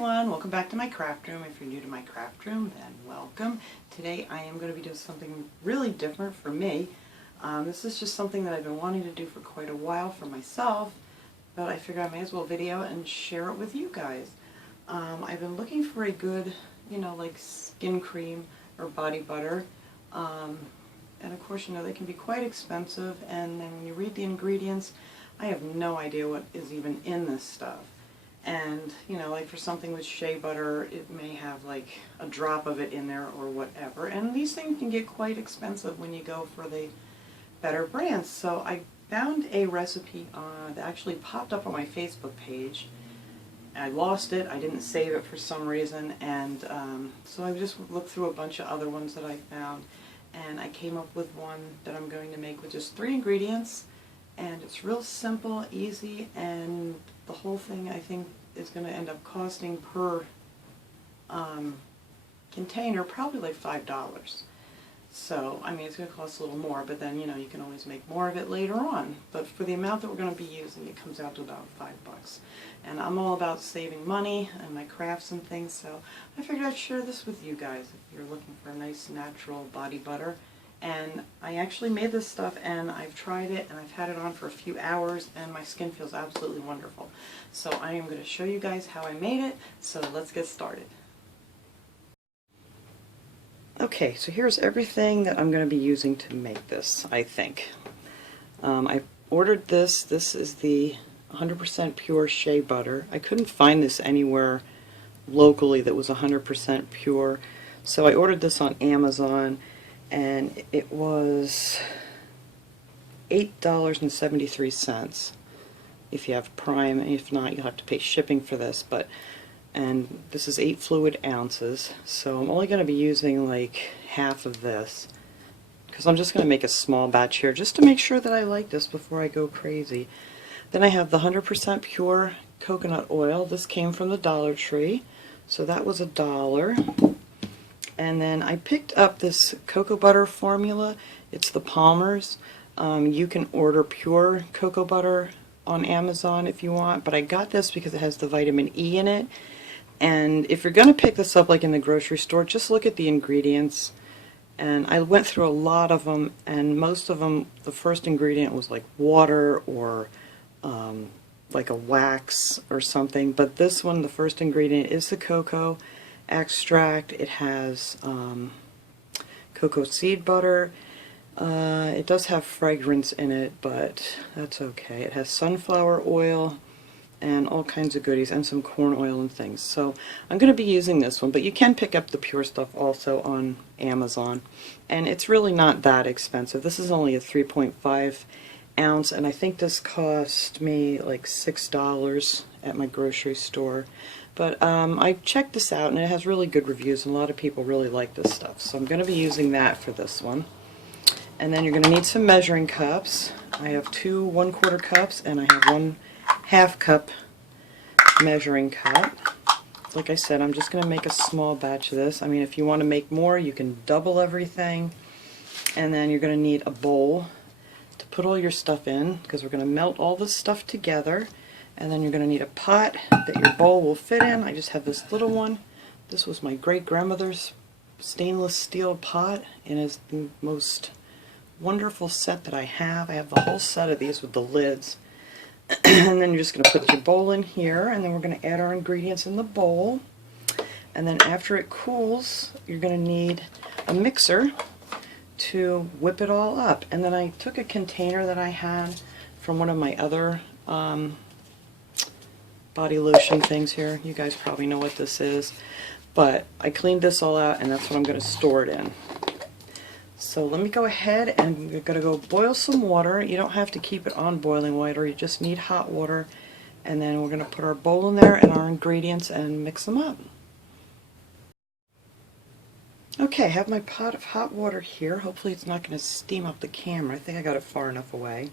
everyone, welcome back to my craft room. If you're new to my craft room, then welcome. Today I am going to be doing something really different for me. This is just something that I've been wanting to do for quite a while for myself, but I figured I may as well video it and share it with you guys. I've been looking for a good, like skin cream or body butter. And of course, they can be quite expensive, and then when you read the ingredients, I have no idea what is even in this stuff. And, like for something with shea butter, it may have like a drop of it in there or whatever. And these things can get quite expensive when you go for the better brands. So I found a recipe that actually popped up on my Facebook page. I lost it, I didn't save it for some reason, and so I just looked through a bunch of other ones that I found, and I came up with one that I'm going to make with just 3 ingredients. And it's real simple, easy, and the whole thing I think is going to end up costing per container probably like $5. So, I mean, it's going to cost a little more, but then, you can always make more of it later on. But for the amount that we're going to be using, it comes out to about $5. And I'm all about saving money and my crafts and things, so I figured I'd share this with you guys if you're looking for a nice natural body butter. And I actually made this stuff, and I've tried it, and I've had it on for a few hours, and my skin feels absolutely wonderful. So I am going to show you guys how I made it, so let's get started. Okay, so here's everything that I'm going to be using to make this, I think. I ordered this. This is the 100% pure shea butter. I couldn't find this anywhere locally that was 100% pure, so I ordered this on Amazon. And it was $8.73 if you have Prime. If not, you'll have to pay shipping for this. And this is 8 fluid ounces, so I'm only going to be using like half of this because I'm just going to make a small batch here just to make sure that I like this before I go crazy. Then I have the 100% pure coconut oil. This came from the Dollar Tree, so that was $1. And then I picked up this cocoa butter formula. It's the Palmer's. You can order pure cocoa butter on Amazon if you want, but I got this because it has the vitamin E in it. And if you're going to pick this up like in the grocery store, just look at the ingredients. And I went through a lot of them, and most of them, the first ingredient was like water or like a wax or something. But this one, the first ingredient is the cocoa extract. It has cocoa seed butter. It does have fragrance in it, but that's okay. It has sunflower oil and all kinds of goodies, and some corn oil and things. So I'm going to be using this one, but you can pick up the pure stuff also on Amazon, and it's really not that expensive. This is only a 3.5 ounce, and I think this cost me like $6 at my grocery store. But I checked this out, and it has really good reviews, and a lot of people really like this stuff. So I'm going to be using that for this one. And then you're going to need some measuring cups. I have 2 1/4 cups, and I have 1/2 cup measuring cup. Like I said, I'm just going to make a small batch of this. I mean, if you want to make more, you can double everything. And then you're going to need a bowl to put all your stuff in, because we're going to melt all this stuff together. And then you're going to need a pot that your bowl will fit in. I just have this little one. This was my great-grandmother's stainless steel pot, and it's the most wonderful set that I have. I have the whole set of these with the lids. And then you're just going to put your bowl in here, and then we're going to add our ingredients in the bowl. And then after it cools, you're going to need a mixer to whip it all up. And then I took a container that I had from one of my other body lotion things here. You guys probably know what this is, but I cleaned this all out, and that's what I'm going to store it in. So let me go ahead, and we're going to go boil some water. You don't have to keep it on boiling water, you just need hot water. And then we're going to put our bowl in there and our ingredients and mix them up. Okay, I have my pot of hot water here. Hopefully it's not going to steam up the camera. I think I got it far enough away.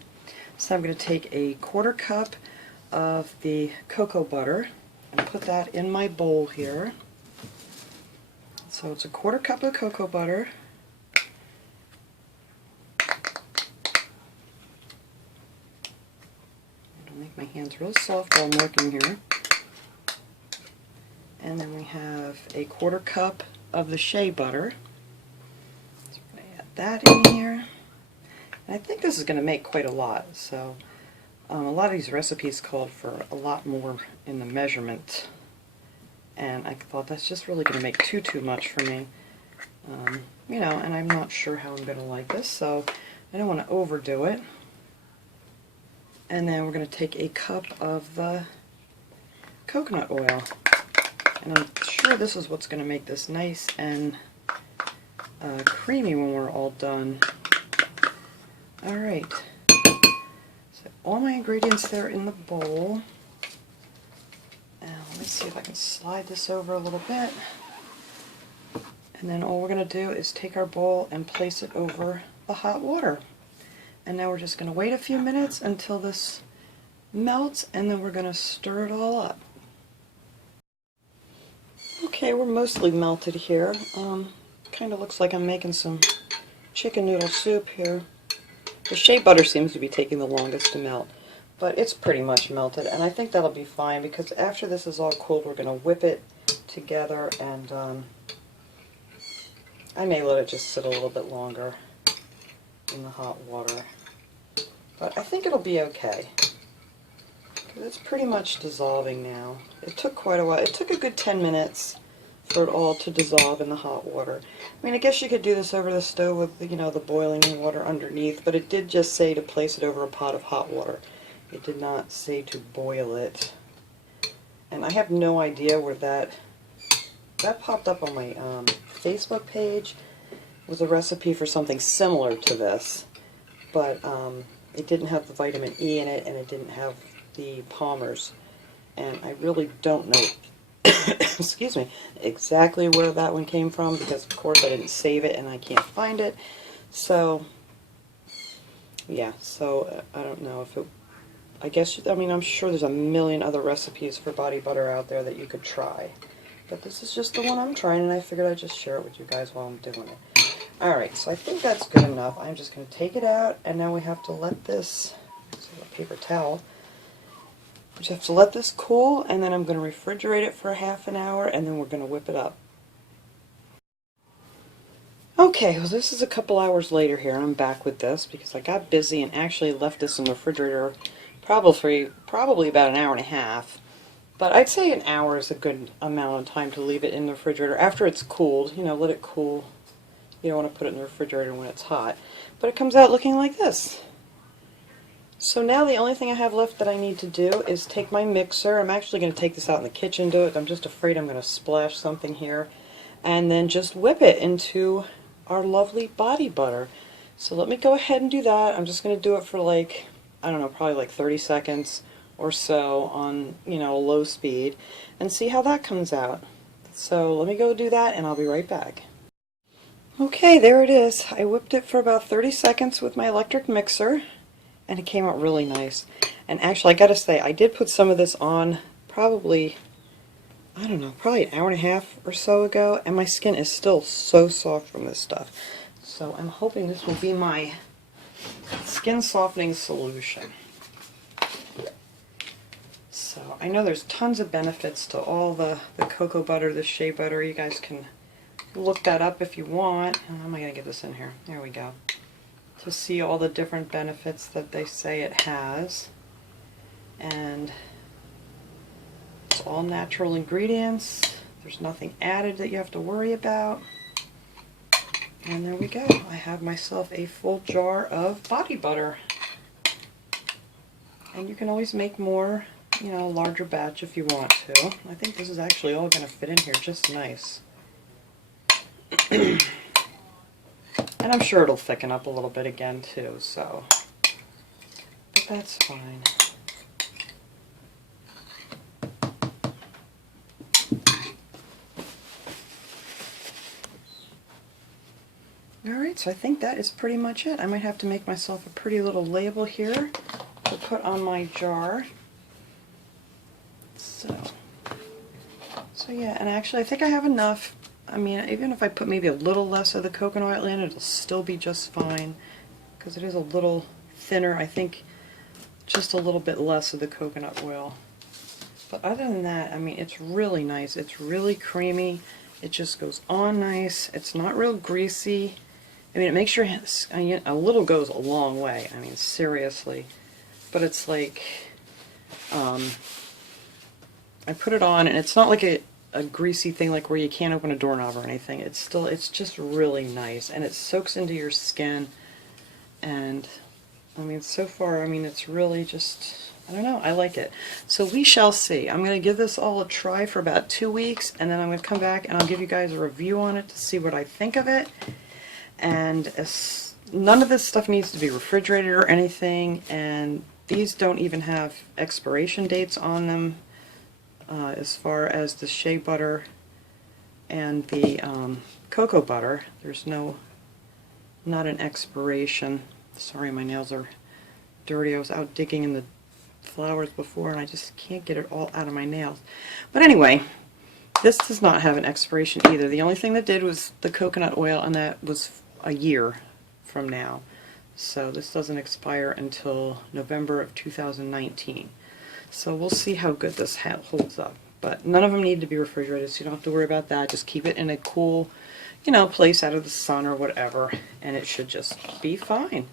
So I'm going to take a 1/4 cup of the cocoa butter and put that in my bowl here. So it's a 1/4 cup of cocoa butter. It'll make my hands real soft while I'm working here. And then we have a 1/4 cup of the shea butter. So we're going to add that in here. And I think this is going to make quite a lot. So a lot of these recipes called for a lot more in the measurement. And I thought that's just really going to make too much for me. You know, and I'm not sure how I'm going to like this, so I don't want to overdo it. And then we're going to take a cup of the coconut oil. And I'm sure this is what's going to make this nice and creamy when we're all done. Alright, so all my ingredients there in the bowl. Now let me see if I can slide this over a little bit. And then all we're going to do is take our bowl and place it over the hot water. And now we're just going to wait a few minutes until this melts, and then we're going to stir it all up. Okay, we're mostly melted here. Kind of looks like I'm making some chicken noodle soup here. The shea butter seems to be taking the longest to melt, but it's pretty much melted, and I think that'll be fine because after this is all cooled, we're going to whip it together, and I may let it just sit a little bit longer in the hot water. But I think it'll be okay. Because it's pretty much dissolving now. It took quite a while. It took a good 10 minutes for it all to dissolve in the hot water. I mean, I guess you could do this over the stove with, you know, the boiling water underneath, but it did just say to place it over a pot of hot water. It did not say to boil it. And I have no idea where that popped up on my Facebook page. It was a recipe for something similar to this, but it didn't have the vitamin E in it, and it didn't have the Palmer's, and I really don't know excuse me, exactly where that one came from, because of course I didn't save it and I can't find it. So yeah, so I don't know if it, I guess, I mean, I'm sure there's a million other recipes for body butter out there that you could try. But this is just the one I'm trying, and I figured I'd just share it with you guys while I'm doing it. Alright, so I think that's good enough. I'm just going to take it out, and now we have to let this, a paper towel, we just have to let this cool, and then I'm going to refrigerate it for half an hour, and then we're going to whip it up. Okay, well this is a couple hours later here, and I'm back with this because I got busy and actually left this in the refrigerator probably about an hour and a half. But I'd say an hour is a good amount of time to leave it in the refrigerator. After it's cooled, you know, let it cool. You don't want to put it in the refrigerator when it's hot. But it comes out looking like this. So now the only thing I have left that I need to do is take my mixer. I'm actually going to take this out in the kitchen and do it. I'm just afraid I'm going to splash something here. And then just whip it into our lovely body butter. So let me go ahead and do that. I'm just going to do it for like, I don't know, probably like 30 seconds or so on, you know, low speed, and see how that comes out. So let me go do that and I'll be right back. Okay, there it is. I whipped it for about 30 seconds with my electric mixer, and it came out really nice. And actually, I gotta say, I did put some of this on probably, I don't know, probably an hour and a half or so ago, and my skin is still so soft from this stuff. So I'm hoping this will be my skin softening solution. So I know there's tons of benefits to all the cocoa butter, the shea butter. You guys can look that up if you want. How am I going to get this in here? There we go. To see all the different benefits that they say it has. And it's all natural ingredients. There's nothing added that you have to worry about. And there we go. I have myself a full jar of body butter. And you can always make more, you know, a larger batch if you want to. I think this is actually all going to fit in here just nice. And I'm sure it'll thicken up a little bit again too, so, but that's fine. Alright, so I think that is pretty much it. I might have to make myself a pretty little label here to put on my jar. So yeah, and actually I think I have enough. I mean, even if I put maybe a little less of the coconut oil in, it'll still be just fine, because it is a little thinner. I think just a little bit less of the coconut oil But other than that, I mean, it's really nice. It's really creamy. It just goes on nice. It's not real greasy. I mean, it makes your hands, a little goes a long way. I mean, seriously. But it's like, I put it on, and it's not like a greasy thing like where you can't open a doorknob or anything. It's just really nice, and it soaks into your skin. And I mean, so far, I mean, it's really just, I don't know, I like it. So we shall see. I'm going to give this all a try for about 2 weeks, and then I'm going to come back and I'll give you guys a review on it to see what I think of it. And none of this stuff needs to be refrigerated or anything, and these don't even have expiration dates on them, as far as the shea butter and the cocoa butter. There's not an expiration. Sorry, my nails are dirty. I was out digging in the flowers before and I just can't get it all out of my nails. But anyway, this does not have an expiration either. The only thing that did was the coconut oil, and that was a year from now. So this doesn't expire until November of 2019. So we'll see how good this holds up. But none of them need to be refrigerated, so you don't have to worry about that. Just keep it in a cool, place out of the sun or whatever, and it should just be fine.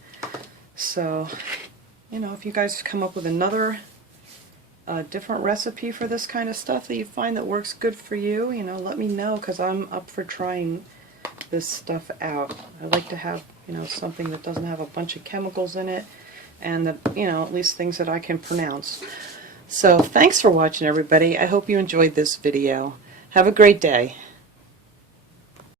So, if you guys come up with another different recipe for this kind of stuff that you find that works good for you, let me know, because I'm up for trying this stuff out. I like to have, something that doesn't have a bunch of chemicals in it, and that, at least things that I can pronounce. So thanks for watching, everybody. I hope you enjoyed this video. Have a great day.